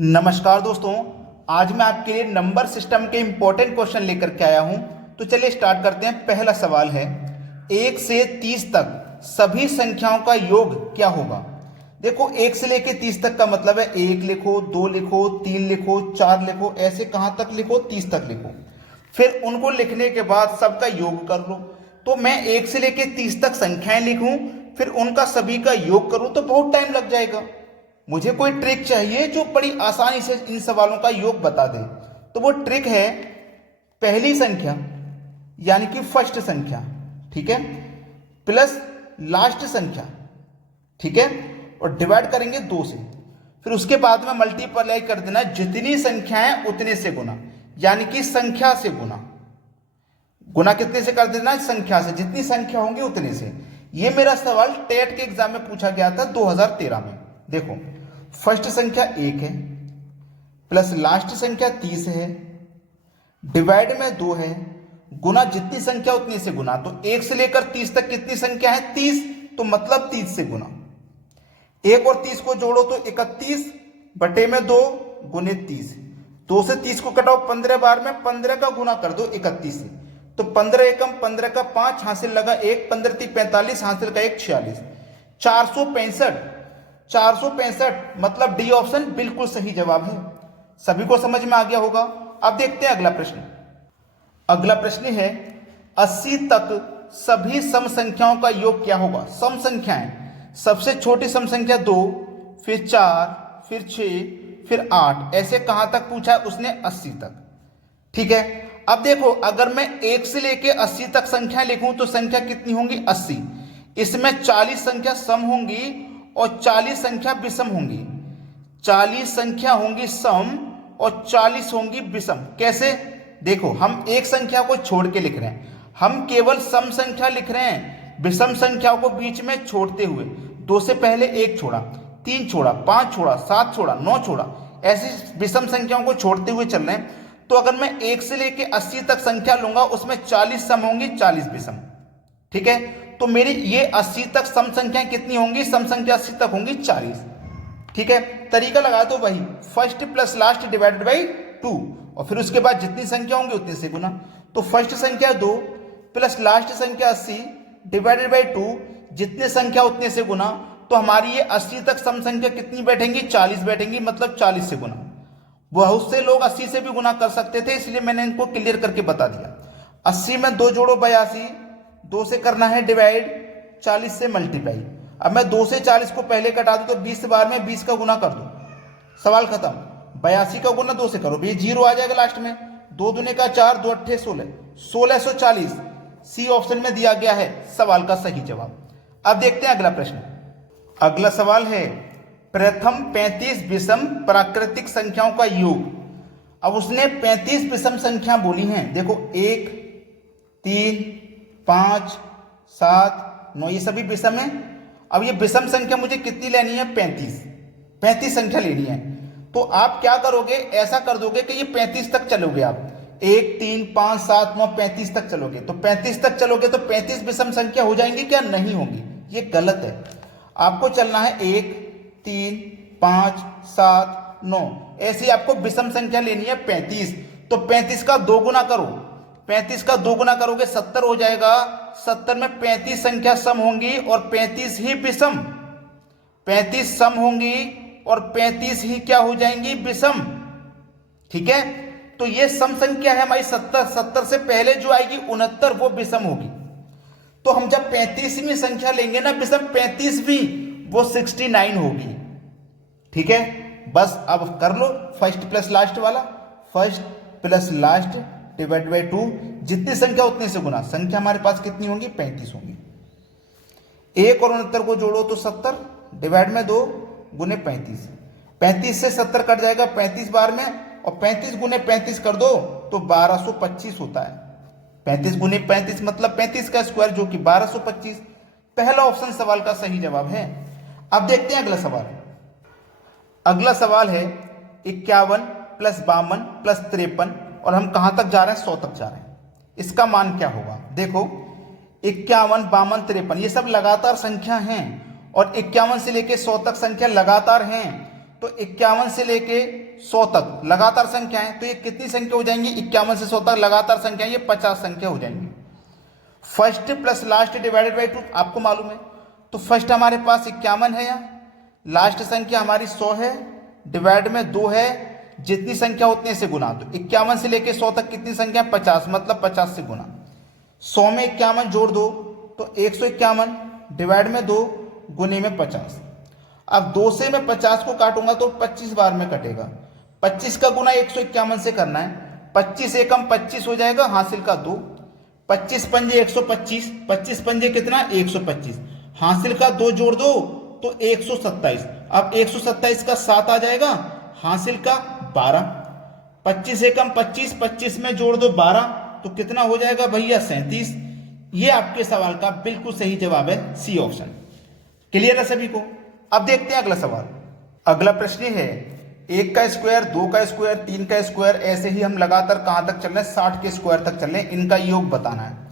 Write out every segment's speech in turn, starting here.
नमस्कार दोस्तों, आज मैं आपके लिए नंबर सिस्टम के इंपॉर्टेंट क्वेश्चन लेकर के आया हूं। तो चलिए स्टार्ट करते हैं। पहला सवाल है, 1 से 30 तक सभी संख्याओं का योग क्या होगा। देखो, 1 से लेकर 30 तक का मतलब है 1 लिखो, 2 लिखो, 3 लिखो, 4 लिखो, ऐसे कहां तक लिखो, 30 तक लिखो। फिर उनको लिखने के बाद सबका योग कर लो। तो मैं 1 से लेकर 30 तक संख्याएं लिखूं, फिर उनका सभी का योग करूं तो बहुत टाइम लग जाएगा। मुझे कोई ट्रिक चाहिए जो बड़ी आसानी से इन सवालों का योग बता दे। तो वो ट्रिक है पहली संख्या यानी कि फर्स्ट संख्या, ठीक है, प्लस लास्ट संख्या, ठीक है, और डिवाइड करेंगे 2 से। फिर उसके बाद में मल्टीप्लाई कर देना, जितनी संख्याएं उतने से गुना, यानी कि संख्या से गुना। गुना कितने से कर देना? संख्या से। जितनी संख्या होंगी उतने से। ये मेरा सवाल टेट के एग्जाम में पूछा गया था 2013 में। देखो, फर्स्ट संख्या 1 है, प्लस लास्ट संख्या 30 है, डिवाइड में 2 है, गुना जितनी संख्या उतनी से गुना। तो 1 से लेकर 30 तक कितनी संख्या है? 30। तो मतलब 30 से गुना। 1 और 30 को जोड़ो तो 31 बटे में 2 गुने 30। 2 से 30 को कटाओ 15 बार में, 15 का गुना कर दो 31 से। तो 15 एकम 15 का 5 हासिल लगा 1, 15 3 45 हासिल का 1 46। 465 मतलब डी ऑप्शन बिल्कुल सही जवाब है। सभी को समझ में आ गया होगा। अब देखते हैं अगला प्रश्न। अगला प्रश्न है, 80 तक सभी सम संख्याओं का योग क्या होगा। सम संख्याएं, सबसे छोटी सम संख्या 2, फिर 4, फिर 6, फिर 8, ऐसे कहां तक पूछा है उसने? 80 तक, ठीक है। अब देखो, अगर मैं 1 से लेके 80 तक संख्या लिखूं तो संख्या कितनी होंगी? 80। इसमें 40 संख्या सम होंगी और 40 संख्या विषम होंगी। 40 संख्या होंगी सम और 40 होंगी विषम। कैसे? देखो, हम एक संख्या को छोड़ के लिख रहे हैं, हम केवल सम संख्या लिख रहे हैं, विषम संख्याओं को बीच में छोड़ते हुए। 2 से पहले 1 छोड़ा, 3 छोड़ा, 5 छोड़ा, 7 छोड़ा, 9 छोड़ा, ऐसी विषम संख्याओं को छोड़ते हुए चल रहे हैं। तो अगर मैं 1 से लेके 80 तक संख्या लूंगा, उसमें 40 सम होंगी, 40 विषम, ठीक है। तो मेरी ये 80 तक सम संख्या कितनी होंगी? सम संख्या 80 तक होंगी 40, ठीक है। तरीका लगा दो वही, first plus last divided by 2, और फिर उसके बाद जितनी संख्या होंगी उतने से गुना। तो फर्स्ट संख्या 2 प्लस लास्ट संख्या 80 डिवाइडेड बाई 2, जितने संख्या उतने से गुना। तो हमारी ये 80 तक सम संख्या कितनी बैठेंगी? 40 बैठेंगी, मतलब 40 से गुना। बहुत से लोग 80 से भी गुना कर सकते थे, इसलिए मैंने इनको क्लियर करके बता दिया। 80 में 2 जोड़ो 82, 2 से करना है डिवाइड, 40 से मल्टीप्लाई। अब मैं 2 से 40 को पहले कटा दूं तो 20 बार में 20 का गुना कर दो, सवाल खत्म। 82 का गुना 2 से करो, ये 0 आ जाएगा लास्ट में। 2 दूने का 4, 2 अट्ठे 16, 1640 सी ऑप्शन में दिया गया है सवाल का सही जवाब। अब देखते हैं अगला प्रश्न। अगला सवाल है, प्रथम 35 विषम प्राकृतिक संख्याओं का योग। अब उसने 35 विषम संख्या बोली हैं। देखो, 1, 3, 5, 7, 9, ये सभी विषम है। अब ये विषम संख्या मुझे कितनी लेनी है? 35 संख्या लेनी है। तो आप क्या करोगे? ऐसा कर दोगे कि ये 35 तक चलोगे आप। 1, 3, 5, 7, 9, 35 तक चलोगे। तो 35 तक चलोगे तो 35 विषम संख्या हो जाएंगी क्या? नहीं होंगी, ये गलत है। आपको चलना है 1, 3, 5, 7, 9, ऐसी आपको विषम संख्या लेनी है 35। तो 35 का 2 गुना करो, 35 का 2 गुना करोगे 70 हो जाएगा। 70 में 35 संख्या सम होंगी और 35 ही विषम। 35 सम होंगी और 35 ही क्या हो जाएंगी? विषम, ठीक है। तो ये सम संख्या है हमारी 70। 70 से पहले जो आएगी 69, वो विषम होगी। तो हम जब 35वीं संख्या लेंगे ना विषम, 35वीं, वो 69 होगी, ठीक है। बस अब कर लो फर्स्ट प्लस लास्ट वाला, first plus last divide by 2, जितनी संख्या उतने से गुना। संख्या हमारे पास कितनी होंगी? 35 होंगी। 1 और 69 को जोड़ो तो 70 डिवाइड में 2 गुने 35। 35 से 70 कट जाएगा 35 बार में, और 35 गुने 35 कर दो तो 1225 होता है। 35 गुने 35 मतलब 35 का स्क्वायर, जो कि 1225। पहला ऑप्शन सवाल का सही जवाब है। अब देखते हैं अगला सवाल। अगला सवाल है 51 प्लस 52 प्लस 53, और हम कहां तक जा रहे हैं? 100 तक जा रहे हैं। इसका मान क्या होगा? देखो, 51, 52, 53 ये सब लगातार संख्या हैं, और 51 से लेकर 100 तक संख्या लगातार हैं। तो 51 से लेके 100 तक लगातार संख्या है, तो ये कितनी संख्या हो जाएंगी? 51 से 100 तक लगातार संख्या, ये 50 संख्या हो जाएंगी। First plus last divided by 2 आपको मालूम है, तो फर्स्ट हमारे पास 51 है, यहाँ लास्ट संख्या हमारी 100 है, डिवाइड में 2 है, जितनी संख्या उतने से गुना। तो 51 से लेके 100 तक कितनी संख्या? 50, मतलब 50 से गुना। 100 में 51 जोड़ दो तो 151, डिवाइड में 2, गुने में 50। अब 2 से मैं 50 को काटूंगा तो 25 बार में कटेगा। 25 का गुना 151 से करना है। 25 एकम 25 हो जाएगा, हासिल का 2। 25 पंजे 125, 25 पंजे कितना? 125, हासिल का 2 जोड़ दो तो 127। अब 127 का 7 आ जाएगा, हासिल का 12। 25 एकम 25, 25 में जोड़ दो 12, तो कितना हो जाएगा भैया? 37। ये आपके सवाल का बिल्कुल सही जवाब है, सी ऑप्शन। क्लियर है सभी को? अब देखते हैं अगला सवाल। अगला प्रश्न है 1 का स्क्वायर, 2 का स्क्वायर, 3 का स्क्वायर, ऐसे ही हम लगातार कहां तक चल रहे हैं? 60 के स्क्वायर तक चल रहे हैं। इनका योग बताना है।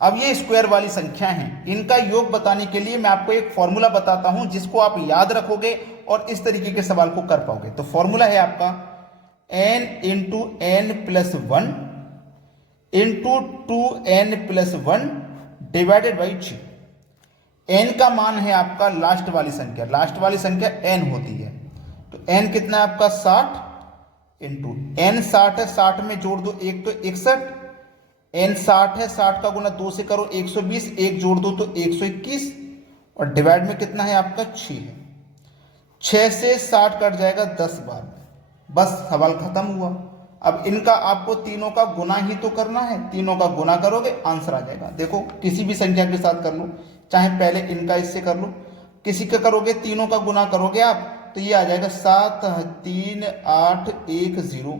अब ये स्क्वायर वाली संख्या है, इनका योग बताने के लिए मैं आपको एक फॉर्मूला बताता हूं, जिसको आप याद रखोगे और इस तरीके के सवाल को कर पाओगे। तो फॉर्मूला है आपका n into n plus 1 into 2n plus 1 divided by 3। n का मान है आपका लास्ट वाली संख्या, लास्ट वाली संख्या n होती है, तो n कितना है आपका? 60 इंटू n 60 है, 60 में जोड़ दो 1 तो 61, n 60 है, 60 का गुना 2 से करो 120, 1 जोड़ दो तो 121, और डिवाइड में कितना है आपका? 6 है। 6 से 60 कट जाएगा 10 बार, बस सवाल खत्म हुआ। अब इनका आपको तीनों का गुना ही तो करना है, तीनों का गुना करोगे आंसर आ जाएगा। देखो किसी भी संख्या के साथ कर लो, चाहे पहले इनका इससे कर लो, किसी का करोगे तीनों का गुना करोगे आप, तो ये आ जाएगा 7 3 8 1 0।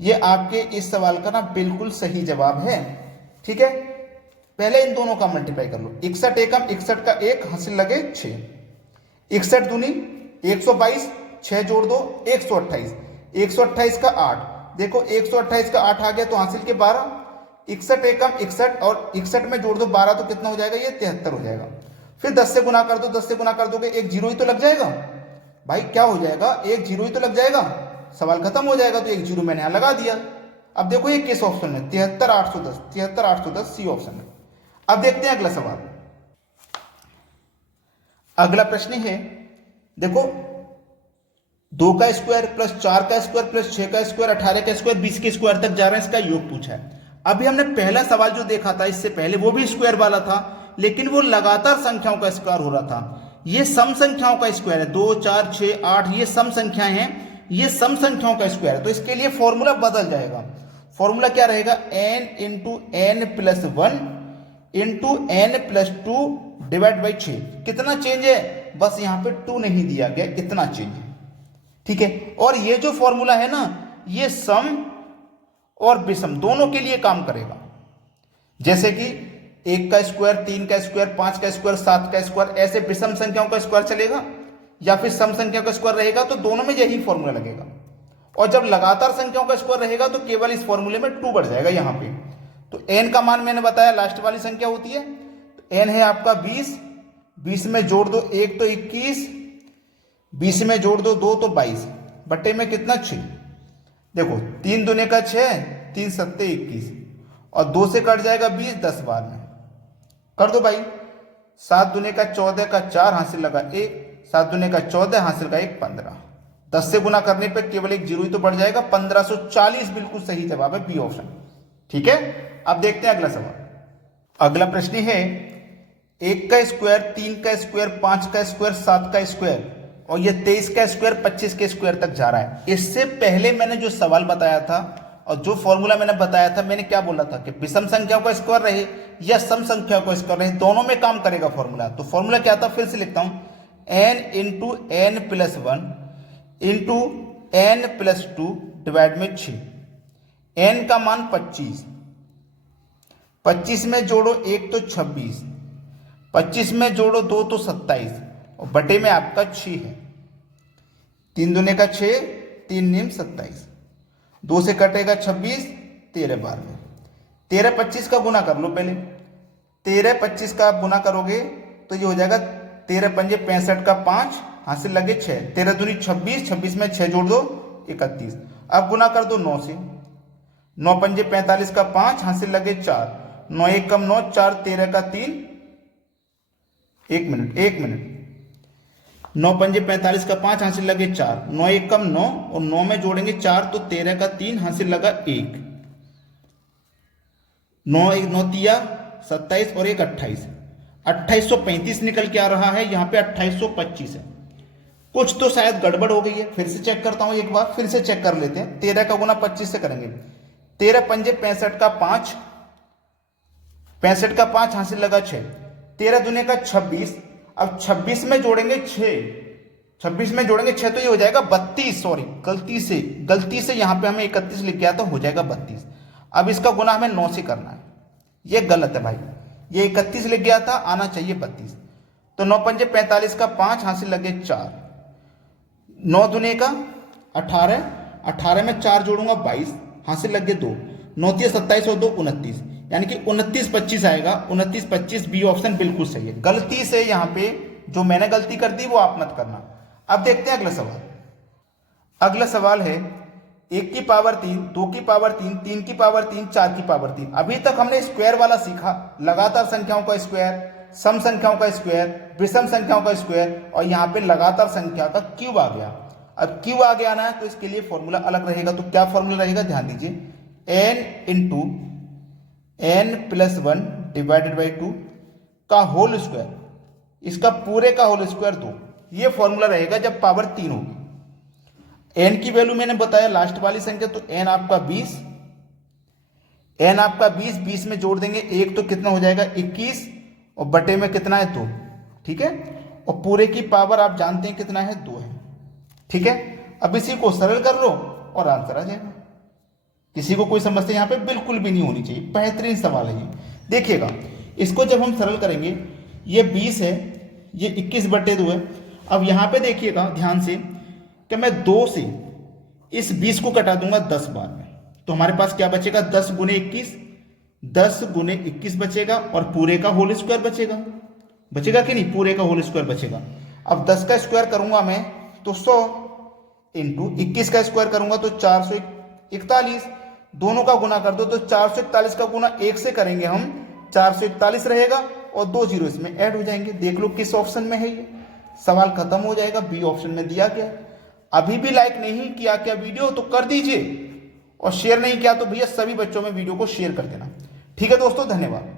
ये आपके इस सवाल का ना बिल्कुल सही जवाब है। ठीक है, पहले इन दोनों का मल्टीप्लाई कर लो। 61 एकम 61 का 1, हासिल लगे 6, 61 दूनी 122, 6 जोड़ दो 128, 128 का 8, देखो 128 का 8 आ गया तो हासिल के 12, 61 एकम 61 और 61 में जोड़ दो 12 तो कितना हो जाएगा? ये 73 हो जाएगा। फिर 10 से गुना कर दो, 10 से गुना कर दोगे एक जीरो ही तो लग जाएगा भाई, क्या हो जाएगा? एक जीरो ही तो लग जाएगा, सवाल खत्म हो जाएगा। तो एक जीरो मैंने यहां लगा दिया। अब देखो ये किस ऑप्शन में? 73810, 73810 सी ऑप्शन में। अब देखते हैं अगला सवाल। अगला प्रश्न है, देखो 2 का स्क्वायर प्लस 4 का स्क्वायर प्लस 6 का स्क्वायर 18 का स्क्वायर 20 के स्क्वायर तक जा रहे हैं, इसका योग पूछा है। अभी हमने पहला सवाल जो देखा था इससे पहले, वो भी स्क्वायर वाला था, लेकिन वो लगातार संख्याओं का स्क्वायर हो रहा था। ये सम संख्याओं का स्क्वायर है, 2 4 6 8, ये सम संख्याएं हैं, ये सम संख्याओं का स्क्वायर है। तो इसके लिए फॉर्मूला बदल जाएगा। फॉर्मूला क्या रहेगा? n into n plus 1 into n plus 2 divide by 6। कितना चेंज है? बस यहां पे 2 नहीं दिया गया, इतना चेंज है। ठीक है, और ये जो फॉर्मूला है ना, ये सम और विषम दोनों के लिए काम करेगा। जैसे कि 1 का स्क्वायर, 3 का स्क्वायर, 5 का स्क्वायर, 7 का स्क्वायर, ऐसे विषम संख्याओं का स्क्वायर चलेगा या फिर सम संख्याओं का स्क्वायर रहेगा, तो दोनों में यही फॉर्मूला लगेगा। और जब लगातार संख्याओं का स्क्वायर रहेगा तो केवल इस फॉर्मूले में 2 बढ़ जाएगा यहां पे। तो n का मान मैंने बताया लास्ट वाली संख्या होती है, तो n है आपका 20, 20 में जोड़ दो 1 तो 21, 20 में जोड़ दो 2 तो 22, बट्टे में कितना? 6। देखो 3 दूने का 6, 3 सत्ते 21, और 2 से कट जाएगा 20, 10 बार में कर दो भाई। 7 दूने का 14 का 4, हासिल लगा 1, 7 दूने का 14, हासिल का 1 15। 10 से गुना करने पे केवल एक जीरो ही तो बढ़ जाएगा, 1540 बिल्कुल सही जवाब है, बी ऑप्शन। ठीक है, अब देखते हैं अगला सवाल। अगला प्रश्न है 1 का स्क्वायर, 3 का स्क्वायर, 5 का स्क्वायर, 7 का स्क्वायर, और ये 23 का स्क्वायर 25 के स्क्वायर तक जा रहा है। इससे पहले मैंने जो सवाल बताया था और जो फॉर्मूला मैंने बताया था, मैंने क्या बोला था कि विषम संख्याओं का स्क्वायर रहे या सम संख्याओं का स्क्वायर रहे, दोनों में काम करेगा फॉर्मूला। तो फॉर्मूला क्या था? फिर से लिखता हूं, n into n plus 1 into n plus 2 divide में 6। n का मान 25, 25 में जोड़ो 1 तो 26, 25 में जोड़ो 2 तो 27, और बटे में आपका 6 है। 3 दूने का 6, 3 नीम 27, 2 से कटेगा 26, 13 बार में। 13 25 का गुना कर लो पहले। 13 25 का आप गुना करोगे तो ये हो जाएगा 13 पंजे 65 का 5, हासिल लगे 6, 13 दूनी 26, 26 में 6 जोड़ दो 31। अब गुना कर दो 9 से, 9 पंजे 45 का 5 हासिल लगे 4, 9 1 कम 9, 4 13 का 3, 1 मिनट 9 पंजे 45 का 5 हासिल लगे 4, 9 1 कम 9 और 9 में जोड़ेंगे 4 तो 13 का 3 हासिल लगा 1, 9 1 9 तिया 27 और 1 28, 2835 निकल के आ रहा है, यहाँ पे 2825 है। कुछ तो शायद गड़बड़ हो गई है, फिर से चेक करता हूं एक बार, फिर से चेक कर लेते हैं। 13 का गुना 25 से करेंगे, 13 पंजे 65 का 5, 65 का 5 हासिल लगा 6, 13 दुने का 26। अब 26 में जोड़ेंगे 6, 26 में जोड़ेंगे 6 तो ये हो जाएगा 32। सॉरी गलती से यहां पे हमें 31 लिख गया तो हो जाएगा 32। अब इसका गुना हमें 9 से करना है, ये गलत है भाई, ये 31 लिख गया था, आना चाहिए 32। तो 9 पंजे 45 का 5 हासिल लगे 4, 9 दुने का 18, 18 में 4 जोड़ूंगा 22 हासिल लगे 2, 9 तिया 27 और 2 29, यानी कि 29 25 आएगा। 29 25 बी ऑप्शन बिल्कुल सही है। गलती से यहाँ पे जो मैंने गलती कर दी वो आप मत करना। अब देखते हैं अगला सवाल। अगला सवाल है 1 की पावर 3, 2 की पावर 3, 3 की पावर 3, 4 की पावर 3। अभी तक हमने स्क्वायर वाला सीखा, लगातार संख्याओं का स्क्वायर, सम संख्याओं का स्क्वायर, विषम संख्याओं का स्क्वायर, और यहाँ पे लगातार संख्या का क्यूब आ गया। अब क्यूब आगे आना है तो इसके लिए फॉर्मूला अलग रहेगा। तो क्या फॉर्मूला रहेगा, ध्यान दीजिए, n into n plus 1 divided by 2 का होल स्क्वायर, इसका पूरे का होल स्क्वायर 2, ये फॉर्मूला रहेगा जब पावर 3 होगी। n की वैल्यू मैंने बताया लास्ट वाली संख्या, तो n आपका 20, n आपका 20, 20 में जोड़ देंगे 1 तो कितना हो जाएगा 21, और बटे में कितना है 2, ठीक है, और पूरे की पावर आप जानते हैं कितना है 2 है, ठीक है। अब इसी को सरल कर लो और आंसर आ जाएगा। किसी को कोई समस्या यहाँ पे बिल्कुल भी नहीं होनी चाहिए, बेहतरीन सवाल है ये। देखिएगा इसको जब हम सरल करेंगे, ये 20 है, ये 21 बटे 2 है। अब यहाँ पे देखिएगा ध्यान से कि मैं 2 से इस 20 को कटा दूंगा 10 बार में, तो हमारे पास क्या बचेगा, 10 गुने 21, 10 गुने 21 बचेगा, और पूरे का होल स्क्वायर बचेगा, बचेगा कि नहीं, पूरे का होल स्क्वायर बचेगा। अब 10 का स्क्वायर करूंगा मैं तो 100, इंटू 21 का स्क्वायर करूंगा तो 441, दोनों का गुना कर दो तो 441 का गुना 1 से करेंगे हम, 441 रहेगा और 2 जीरो इसमें ऐड हो जाएंगे। देख लो किस ऑप्शन में है ये, सवाल खत्म हो जाएगा, बी ऑप्शन में दिया गया। अभी भी लाइक नहीं किया क्या वीडियो तो कर दीजिए, और शेयर नहीं किया तो भैया सभी बच्चों में वीडियो को शेयर कर देना। ठीक है दोस्तों, धन्यवाद।